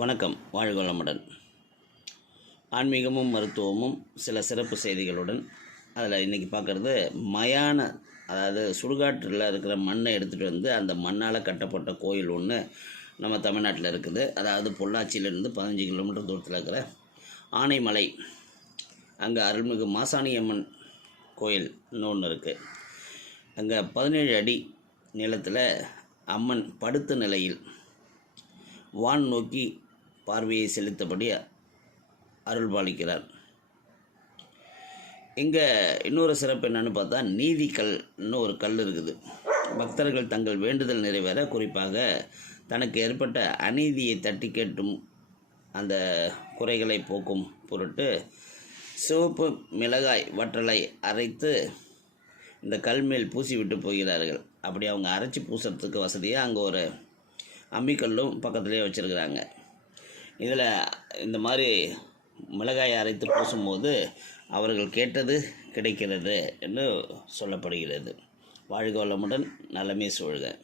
வணக்கம் வாழ்வளமுடன் ஆன்மீகமும் மருத்துவமும் சில சிறப்பு செய்திகளுடன் அதில் இன்றைக்கி பார்க்குறது மயான அதாவது சுடுகாட்டில் இருக்கிற மண்ணை எடுத்துகிட்டு வந்து அந்த மண்ணால் கட்டப்பட்ட கோயில் ஒன்று நம்ம தமிழ்நாட்டில் இருக்குது. அதாவது பொள்ளாச்சியிலேருந்து பதினஞ்சு கிலோமீட்டர் தூரத்தில் இருக்கிற ஆனைமலை. அங்கே அருள்மிகு மாசாணியம்மன் கோயில் இன்னொன்று இருக்குது அங்கே பதினேழு அடி நிலத்தில் அம்மன் படுத்த நிலையில் வான் நோக்கி பார்வையை செலுத்தபடி அருள் பாலிக்கிறார் இங்கே இன்னொரு சிறப்பு என்னன்னு பார்த்தா நீதிக்கல்னு ஒரு கல் இருக்குது. பக்தர்கள் தங்கள் வேண்டுதல் நிறைவேற குறிப்பாக தனக்கு ஏற்பட்ட அநீதியை தட்டி கேட்டும் அந்த குறைகளை போக்கும் பொருட்டு சிவப்பு மிளகாய் வற்றலை அரைத்து இந்த கல் மேல் பூசி விட்டு போகிறார்கள். அப்படி அவங்க அரைச்சி பூசுறதுக்கு வசதியாக அங்கே ஒரு அம்மிக்கல்லும் பக்கத்துலேயே வச்சுருக்குறாங்க. இதில் இந்த மாதிரி மிளகாயை அரைத்து பூசும்போது அவர்கள் கேட்டது கிடைக்கிறது என்று சொல்லப்படுகிறது. வாழ்க வளமுடன் நலமே சூழ்க.